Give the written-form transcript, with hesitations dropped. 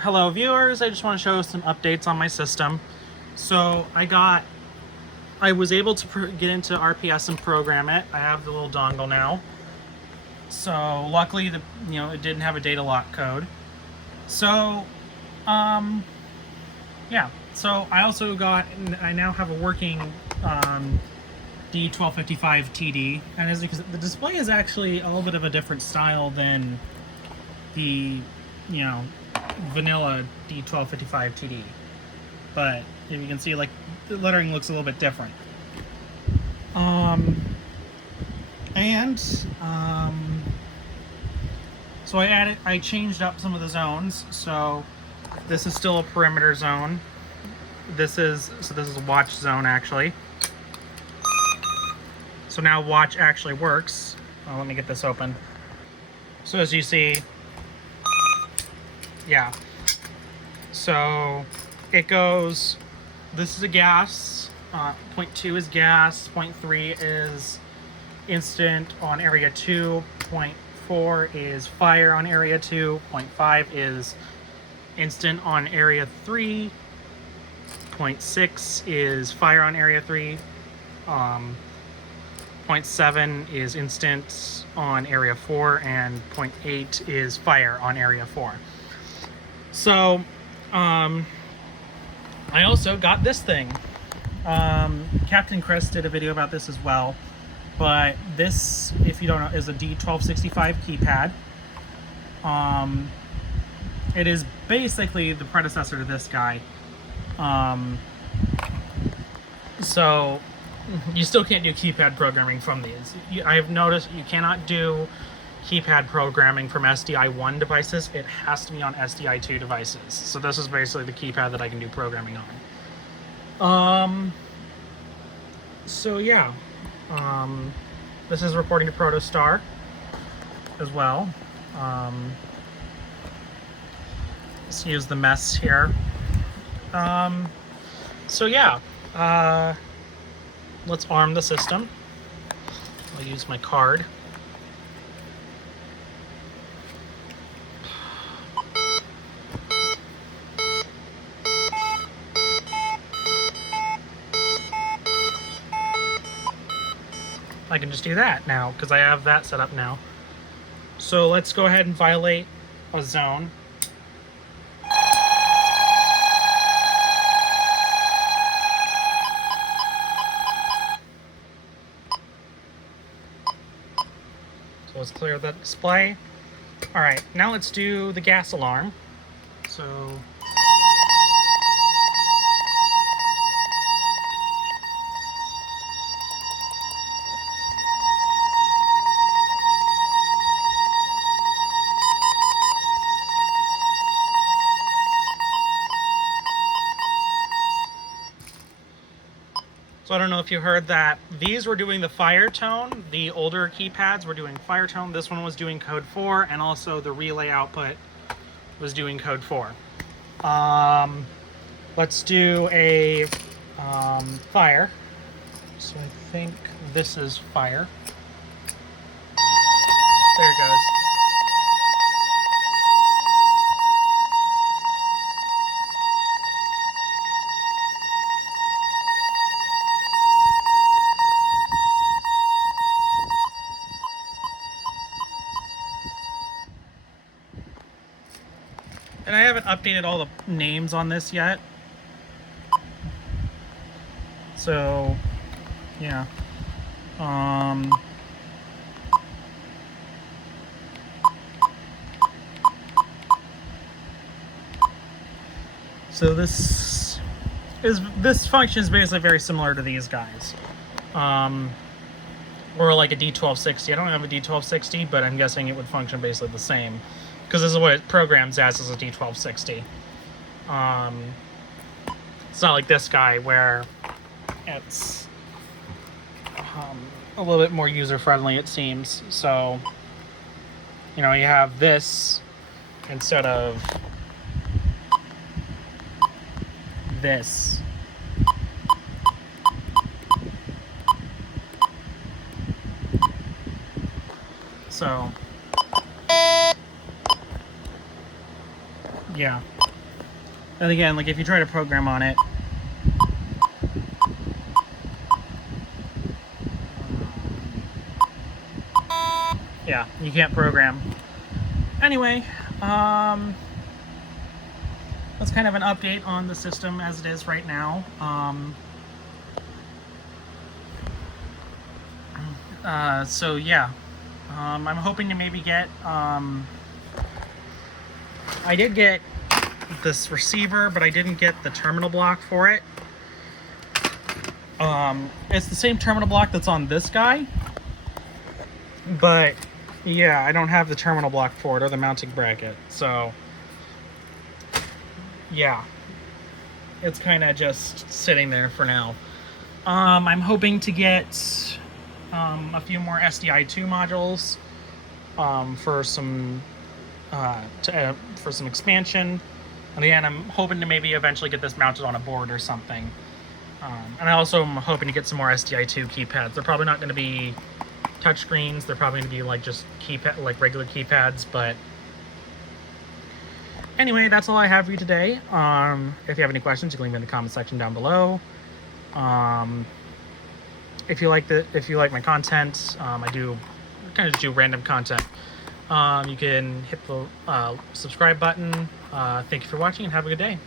Hello viewers, I just want to show some updates on my system. So I was able to get into RPS and program it. I have the little dongle now. So luckily it didn't have a data lock code. So yeah, so I now have a working D1265 TD, and as because the display is actually a little bit of a different style than the vanilla D1255 TD, but if you can see, like, the lettering looks a little bit different. So I changed up some of the zones. So this is still a perimeter zone. This is a watch zone actually. So now watch actually works. Let me get this open. So as you see, yeah. So it goes, this is a gas, 0.2 is gas, 0.3 is instant on area 2, 0.4 is fire on area 2, 0.5 is instant on area 3, 0.6 is fire on area 3, 0.7 is instant on area 4, and 0.8 is fire on area 4. So, I also got this thing. Captain Chris did a video about this as well, but this, if you don't know, is a D1265 keypad. It is basically the predecessor to this guy. So you still can't do keypad programming from these. I have noticed you cannot do keypad programming from SDI1 devices. It has to be on SDI2 devices. So this is basically the keypad that I can do programming on. So yeah, this is reporting to Protostar as well. Let's use the mess here. So yeah, let's arm the system. I'll use my card. I can just do that now because I have that set up now. So let's go ahead and violate a zone. So let's clear the display. All right, now let's do the gas alarm. So I don't know if you heard that. These were doing the fire tone. The older keypads were doing fire tone. This one was doing code 4, and also the relay output was doing code 4. Let's do a fire. So I think this is fire. There it goes. And I haven't updated all the names on this yet. So, yeah. So this function is basically very similar to these guys. Or like a D1260. I don't have a D1260, but I'm guessing it would function basically the same, because this is what it programs as a D1260. It's not like this guy where it's a little bit more user-friendly, it seems. So, you have this instead of this. So, yeah. And again, like if you try to program on it, yeah, you can't program. Anyway, that's kind of an update on the system as it is right now. So yeah, I'm hoping to maybe get, I did get this receiver, but I didn't get the terminal block for it. It's the same terminal block that's on this guy, but yeah, I don't have the terminal block for it or the mounting bracket. So yeah, it's kind of just sitting there for now. I'm hoping to get a few more SDI2 modules for some expansion. And again, I'm hoping to maybe eventually get this mounted on a board or something. And I also am hoping to get some more SDI2 keypads. They're probably not going to be touchscreens. They're probably going to be like just keypad, like regular keypads. But anyway, that's all I have for you today. If you have any questions, you can leave them in the comment section down below. If you like my content, I do kind of do random content. You can hit the subscribe button. Thank you for watching and have a good day.